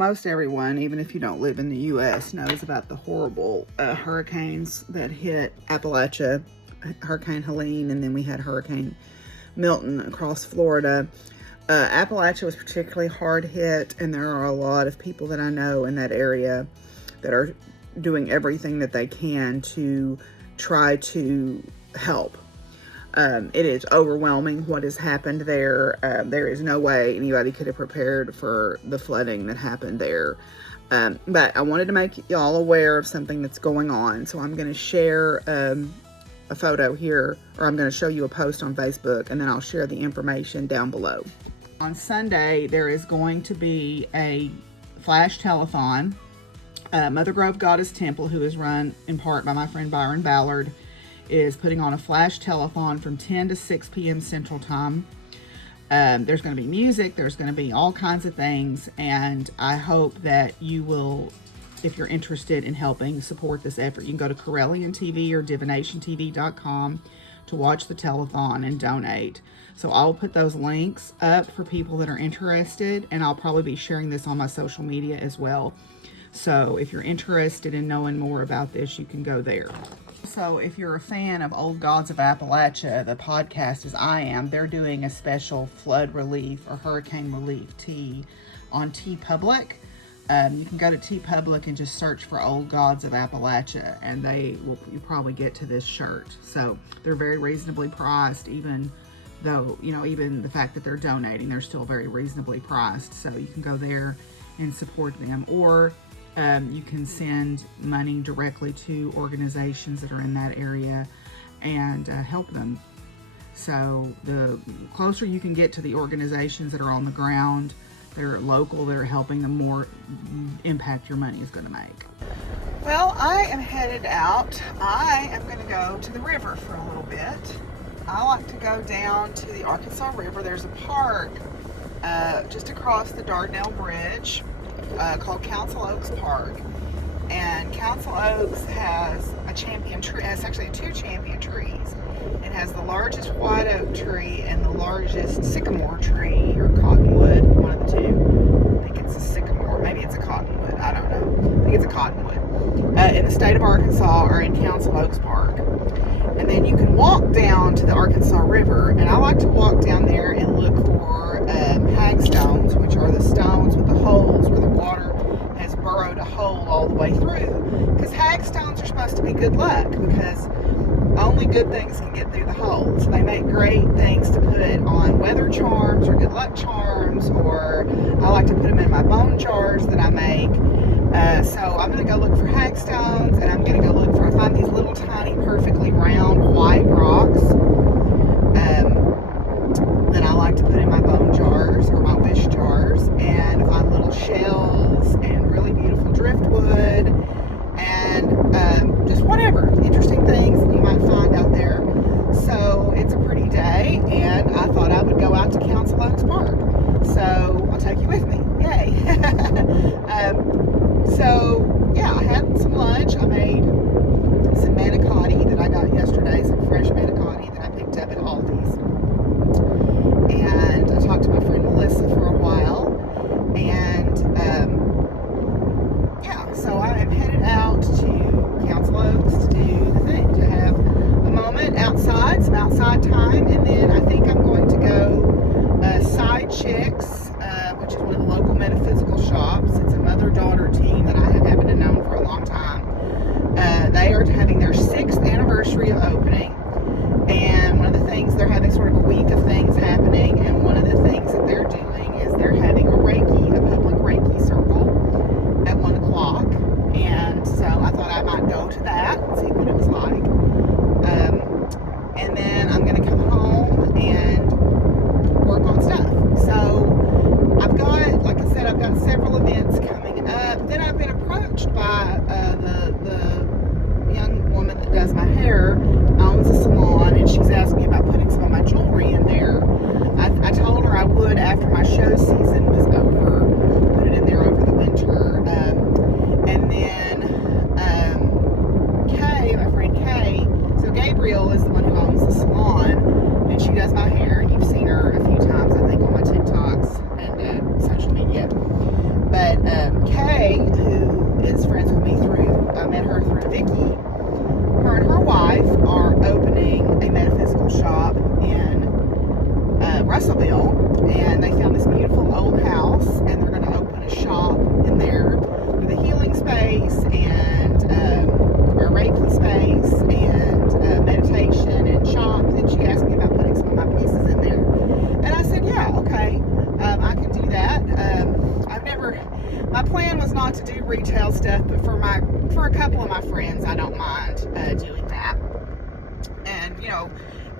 Most everyone, even if you don't live in the U.S., knows about the horrible hurricanes that hit Appalachia, Hurricane Helene, and then we had Hurricane Milton across Florida. Appalachia was particularly hard hit, and there are a lot of people that I know in that area that are doing everything that they can to try to help. It is overwhelming what has happened there. There is no way anybody could have prepared for the flooding that happened there. But I wanted to make y'all aware of something that's going on. So I'm going to share a photo here, or I'm going to show you a post on Facebook, and then I'll share the information down below. On Sunday, there is going to be a flash telethon. Mother Grove Goddess Temple, who is run in part by my friend Byron Ballard, is putting on a flash telethon from 10 to 6 p.m. Central Time. There's going to be music, there's going to be all kinds of things, and I hope that you will, if you're interested in helping support this effort, you can go to Corellian TV or divinationtv.com to watch the telethon and donate. So I'll put those links up for people that are interested, and I'll probably be sharing this on my social media as well. So if you're interested in knowing more about this, you can go there. So if you're a fan of Old Gods of Appalachia, the podcast, as I am, they're doing a special flood relief or hurricane relief tea on TeePublic. You can go to TeePublic and just search for Old Gods of Appalachia, and you probably get to this shirt. So they're very reasonably priced, even though, even the fact that they're donating, they're still very reasonably priced. So you can go there and support them, or you can send money directly to organizations that are in that area and help them. So the closer you can get to the organizations that are on the ground, that are local, that are helping, the more impact your money is going to make. Well, I am headed out. I am going to go to the river for a little bit. I like to go down to the Arkansas River. There's a park just across the Dardanelle Bridge called Council Oaks Park, and Council Oaks has a champion tree. It's actually 2 champion trees. It has the largest white oak tree and the largest sycamore tree, or cottonwood, one of the two. I think it's a sycamore, maybe it's a cottonwood, I don't know. I think it's a cottonwood. In the state of Arkansas, or in Council Oaks Park. And then you can walk down to the Arkansas River, and I like to walk down there and look for hagstones, which are the stones with the holes where the water has burrowed a hole all the way through. Because hagstones are supposed to be good luck, because only good things can get through the holes. They make great things to put on weather charms or good luck charms, or I like to put them in my bone jars that I make. So I'm going to go look for hagstones, and I'm going to go look for, I find these little tiny, perfectly round white rocks that I like to put in my bone jars or my wish jars, and I find little shells and really beautiful driftwood and just whatever interesting things that you might find out there. So it's a pretty day, and I thought I would go out to Council Oaks Park. So I'll take you with me. Yay. So yeah, I had some lunch. I made some manicotti that I got yesterday, some fresh manicotti that I picked up at Aldi's. And I talked to my friend Melissa for a while. And yeah, so I am headed out to Council Oaks to do the thing, to have a moment outside, some outside time. And then I think I'm going to go Side Chicks, which is one of the local metaphysical shops. It's a mother-daughter team that I have happened to know for a long time. They are having their 6th anniversary of opening, and one of the things, they're having sort of a week of things happening, and one of the things that they're doing is they're having a public Reiki circle at 1 o'clock, and so I thought I might go to that and see what it was like. And then I'm going to come home and work on stuff. So I've got, like I said, I've got several events coming up. Then I've been approached by the young woman that does my hair, owns a salon, and she's asked me about putting some of my jewelry in there. Russellville, and they found this beautiful old house, and they're going to open a shop in there with a healing space and a Reiki space and meditation and shop. And she asked me about putting some of my pieces in there, and I said, yeah, okay, I can do that. My plan was not to do retail stuff, but for a couple of my friends, I don't mind doing that. And, you know,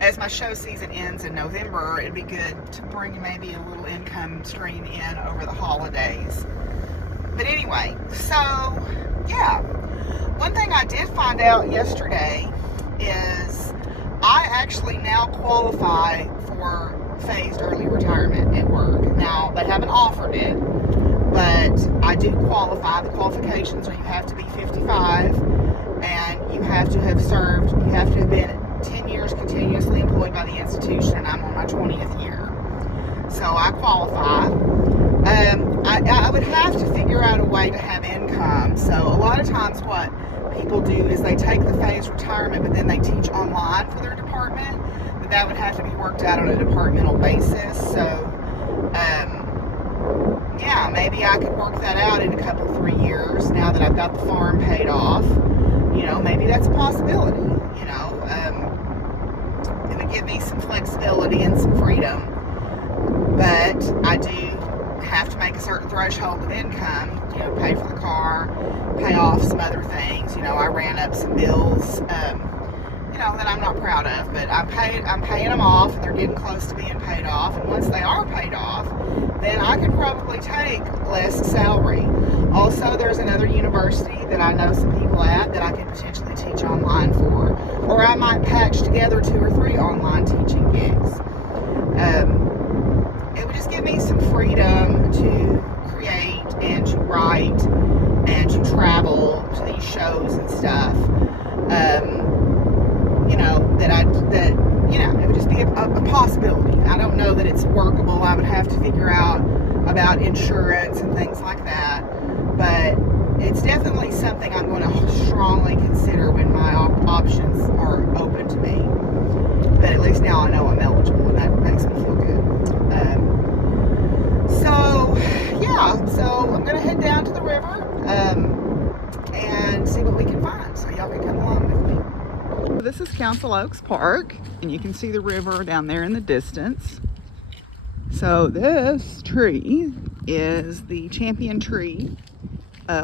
as my show season ends in November, it'd be good to bring maybe a little income stream in over the holidays. But anyway, so, yeah. One thing I did find out yesterday is I actually now qualify for phased early retirement at work. Now, they haven't offered it, but I do qualify. The qualifications are you have to be 55 and you have to have been 10 years continuously employed by the institution, and I'm on my 20th year. So I qualify. I would have to figure out a way to have income. So a lot of times what people do is they take the phased retirement, but then they teach online for their department. But that would have to be worked out on a departmental basis. So yeah, maybe I could work that out in a couple, 3 years now that I've got the farm paid off. You know, maybe that's a possibility. You know, it would give me some flexibility and some freedom. But I do have to make a certain threshold of income, you know, pay for the car, pay off some other things. You know, I ran up some bills, you know, that I'm not proud of, but I'm paying them off, and they're getting close to being paid off. And once they are paid off, then I could probably take less salary. Also, there's another university that I know some people at that I could potentially teach online for, or I might patch together 2 or 3 online teaching gigs. It would just give me some freedom to create and to write and to travel to these shows and stuff. You know, it would just be a possibility. I don't know that it's workable. I would have to figure out about insurance and things like that. But it's definitely something I'm going to strongly consider when my options are open to me. But at least now I know I'm eligible, and that makes me feel good. So, yeah. So I'm going to head down to the river and see what we can find. So y'all can come along with me. This is Council Oaks Park, and you can see the river down there in the distance. So this tree is the champion tree,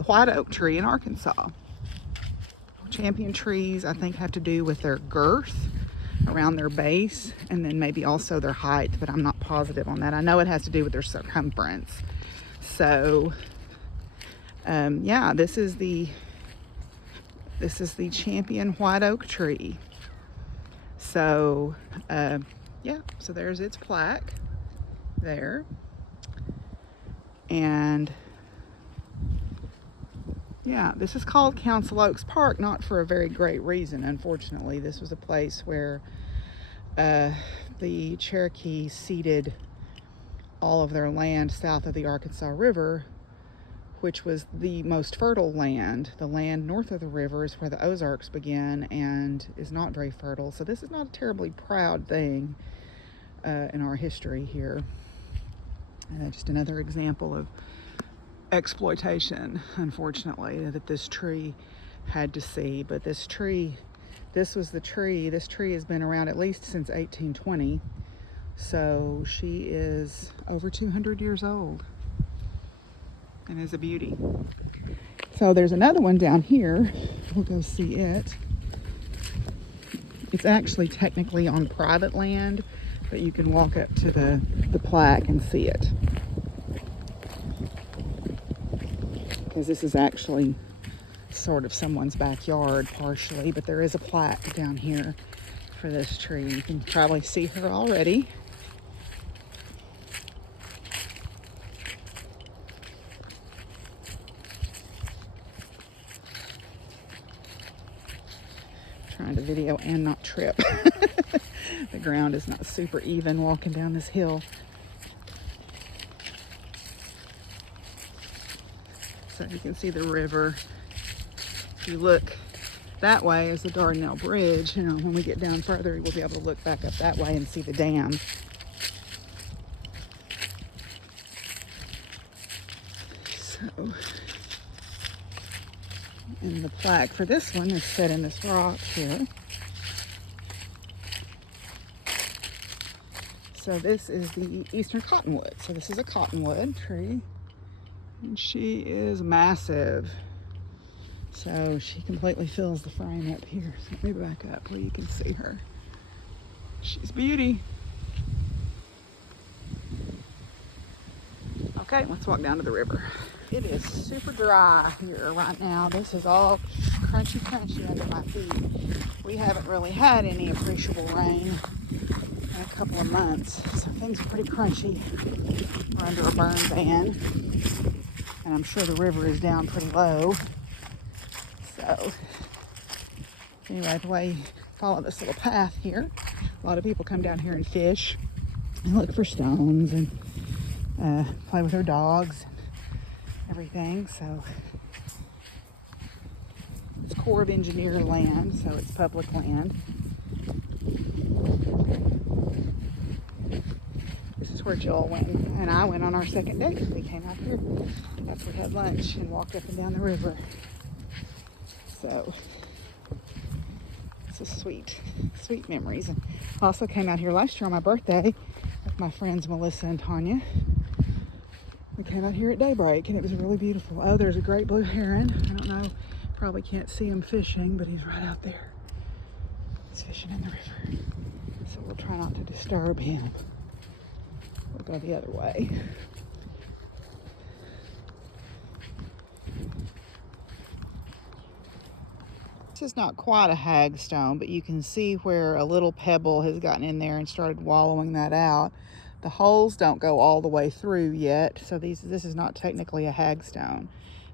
white oak tree in Arkansas. Champion trees, I think, have to do with their girth around their base, and then maybe also their height, but I'm not positive on that. I know it has to do with their circumference. So yeah, this is the champion white oak tree. So yeah, so there's its plaque there. And yeah, this is called Council Oaks Park, not for a very great reason, unfortunately. This was a place where the Cherokee ceded all of their land south of the Arkansas River, which was the most fertile land. The land north of the river is where the Ozarks begin and is not very fertile. So this is not a terribly proud thing in our history here. Just another example of exploitation, unfortunately, that this tree had to see. But this tree has been around at least since 1820. So she is over 200 years old and is a beauty. So there's another one down here. We'll go see it. It's actually technically on private land, but you can walk up to the plaque and see it. Because this is actually sort of someone's backyard partially, but there is a plaque down here for this tree. You can probably see her already. Trying to video and not trip. The ground is not super even walking down this hill. So you can see the river. If you look that way is the Dardanelle Bridge. You know, when we get down further, we'll be able to look back up that way and see the dam. So, and the plaque for this one is set in this rock here. So this is the eastern cottonwood. So this is a cottonwood tree, and she is massive. So she completely fills the frame up here. So let me back up where you can see her. She's a beauty. Okay, let's walk down to the river. It is super dry here right now. This is all crunchy under my feet. We haven't really had any appreciable rain in a couple of months, so things are pretty crunchy. We're under a burn ban, and I'm sure the river is down pretty low. So anyway, the way you follow this little path here, a lot of people come down here and fish and look for stones and play with their dogs and everything. So it's Corps of Engineer land, so it's public land. This is where Joel went and I went on our second date. We came out here after we had lunch and walked up and down the river. So it's a sweet memories. And I also came out here last year on my birthday with my friends Melissa and Tanya. We came out here at daybreak and it was really beautiful. Oh, there's a great blue heron. I don't know, probably can't see him fishing, but he's right out there. He's fishing in the river. So we'll try not to disturb him. We'll go the other way. This is not quite a hagstone, but you can see where a little pebble has gotten in there and started wallowing that out. The holes don't go all the way through yet, so this is not technically a hagstone,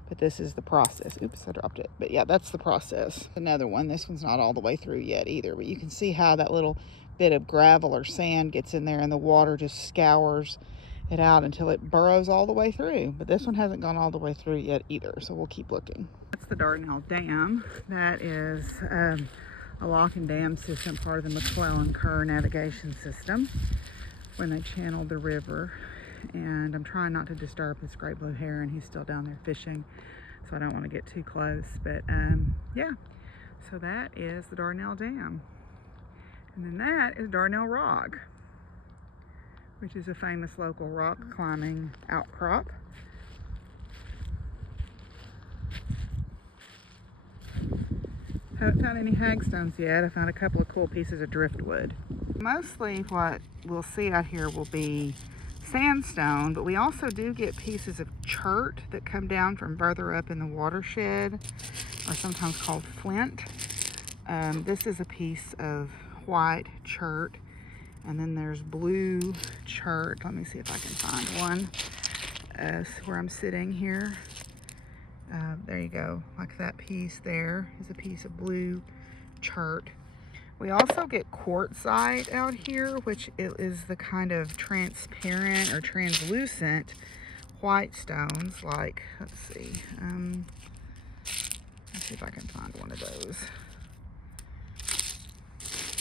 but this is the process. Oops, I dropped it. But yeah, that's the process. Another one, this one's not all the way through yet either, but you can see how that little bit of gravel or sand gets in there and the water just scours it out until it burrows all the way through. But this one hasn't gone all the way through yet either, so we'll keep looking. That's the Dardanelle Dam. That is a lock and dam system, part of the McClellan Kerr navigation system when they channeled the river. And I'm trying not to disturb this great blue heron. He's still down there fishing, so I don't want to get too close. But yeah, so that is the Dardanelle Dam. And then that is Dardanelle Rock, which is a famous local rock climbing outcrop. Haven't found any hagstones yet. I found a couple of cool pieces of driftwood. Mostly what we'll see out here will be sandstone, but we also do get pieces of chert that come down from further up in the watershed, or sometimes called flint. This is a piece of white chert, and then there's blue chert. Let me see if I can find one where I'm sitting here. There you go, like that piece there is a piece of blue chert. We also get quartzite out here, which is the kind of transparent or translucent white stones, like, let's see if I can find one of those.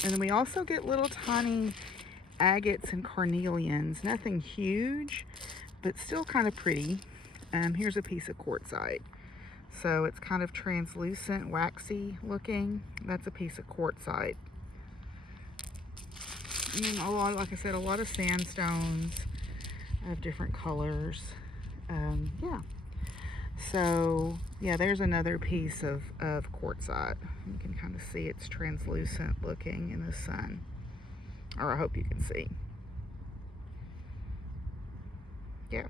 And then we also get little tiny agates and carnelians, nothing huge, but still kind of pretty. Here's a piece of quartzite. So it's kind of translucent, waxy looking. That's a piece of quartzite. And like I said, a lot of sandstones of different colors. Yeah. So yeah, there's another piece of quartzite. You can kind of see it's translucent looking in the sun. Or I hope you can see. Yeah.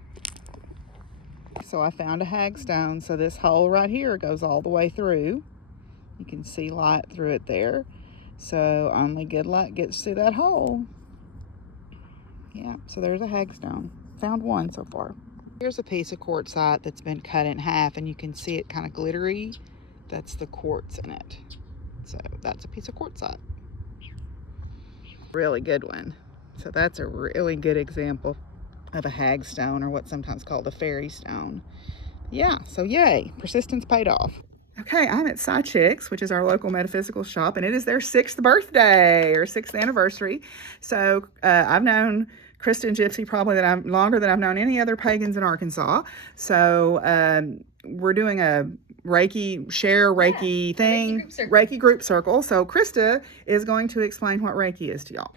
So I found a hagstone. So this hole right here goes all the way through. You can see light through it there. So only good light gets through that hole. Yeah, so there's a hagstone. Found one so far. Here's a piece of quartzite that's been cut in half, and you can see it kind of glittery. That's the quartz in it. So that's a piece of quartzite. Really good one. So that's a really good example of a hagstone, or what's sometimes called a fairy stone. Yeah, so yay, persistence paid off. Okay, I'm at Sci Chicks, which is our local metaphysical shop, and it is their 6th birthday or 6th anniversary. So I've known Krista and Gypsy probably longer than I've known any other pagans in Arkansas. So we're doing a Reiki thing, Reiki group circle. So Krista is going to explain what Reiki is to y'all.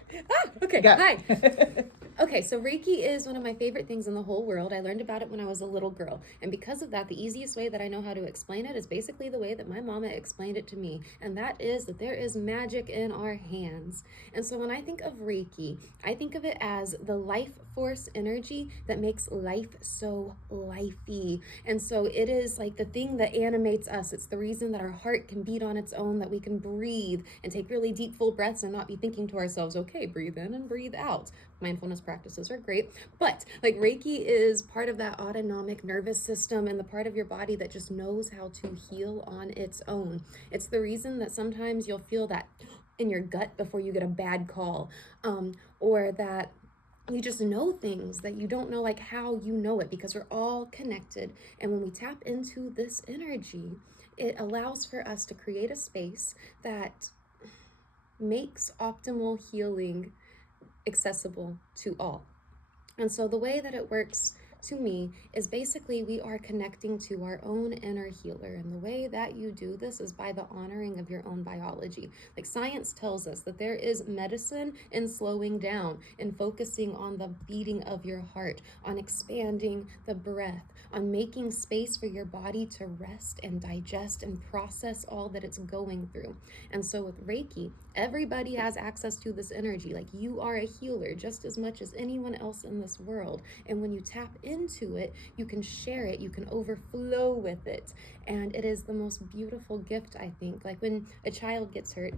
Okay. Hi. Okay, so Reiki is one of my favorite things in the whole world. I learned about it when I was a little girl. And because of that, the easiest way that I know how to explain it is basically the way that my mama explained it to me. And that is that there is magic in our hands. And so when I think of Reiki, I think of it as the life force energy that makes life so lifey. And so it is like the thing that animates us. It's the reason that our heart can beat on its own, that we can breathe and take really deep, full breaths and not be thinking to ourselves, okay, breathe in and breathe out. Mindfulness practices are great, but like Reiki is part of that autonomic nervous system and the part of your body that just knows how to heal on its own. It's the reason that sometimes you'll feel that in your gut before you get a bad call, or that you just know things that you don't know, like how you know it, because we're all connected. And when we tap into this energy, it allows for us to create a space that makes optimal healing accessible to all. And so the way that it works to me is basically we are connecting to our own inner healer. And the way that you do this is by the honoring of your own biology. Like science tells us that there is medicine in slowing down, in focusing on the beating of your heart, on expanding the breath, on making space for your body to rest and digest and process all that it's going through. And so with Reiki, everybody has access to this energy. Like you are a healer just as much as anyone else in this world. And when you tap into it, you can share it, you can overflow with it. And it is the most beautiful gift, I think. Like when a child gets hurt,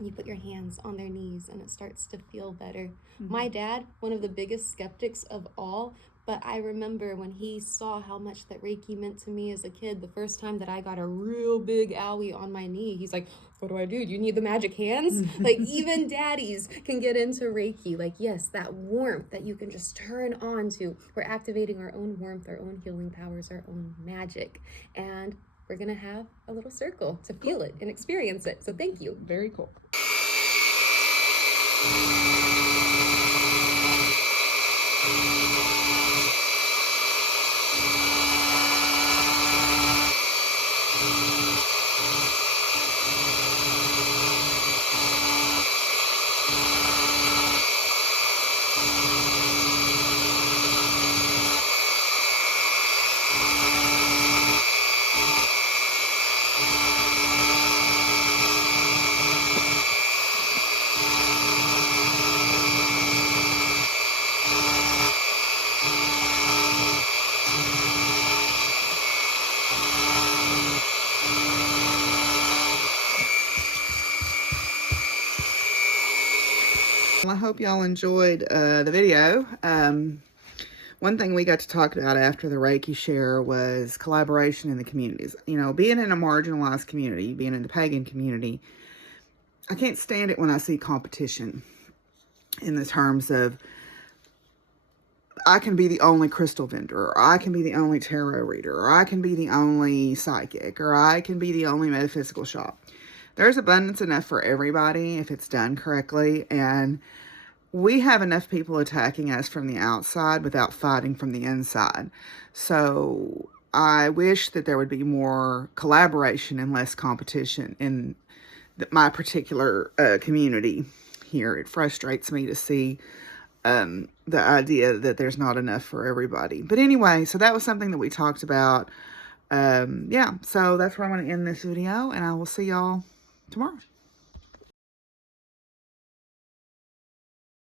you put your hands on their knees and it starts to feel better. Mm-hmm. My dad, one of the biggest skeptics of all, but I remember when he saw how much that Reiki meant to me as a kid, the first time that I got a real big owie on my knee, he's like, what do? Do you need the magic hands? Like even daddies can get into Reiki. Like, yes, that warmth that you can just turn on to. We're activating our own warmth, our own healing powers, our own magic. And we're going to have a little circle to feel it and experience it. So thank you. Very cool. I hope y'all enjoyed the video. One thing we got to talk about after the Reiki share was collaboration in the communities. You know, being in a marginalized community, being in the pagan community, I can't stand it when I see competition in the terms of I can be the only crystal vendor, or I can be the only tarot reader, or I can be the only psychic, or I can be the only metaphysical shop. There's abundance enough for everybody if it's done correctly, and we have enough people attacking us from the outside without fighting from the inside. So I wish that there would be more collaboration and less competition in my particular community here. It frustrates me to see the idea that there's not enough for everybody. But anyway, so that was something that we talked about. Yeah, so that's where I'm going to end this video, and I will see y'all tomorrow.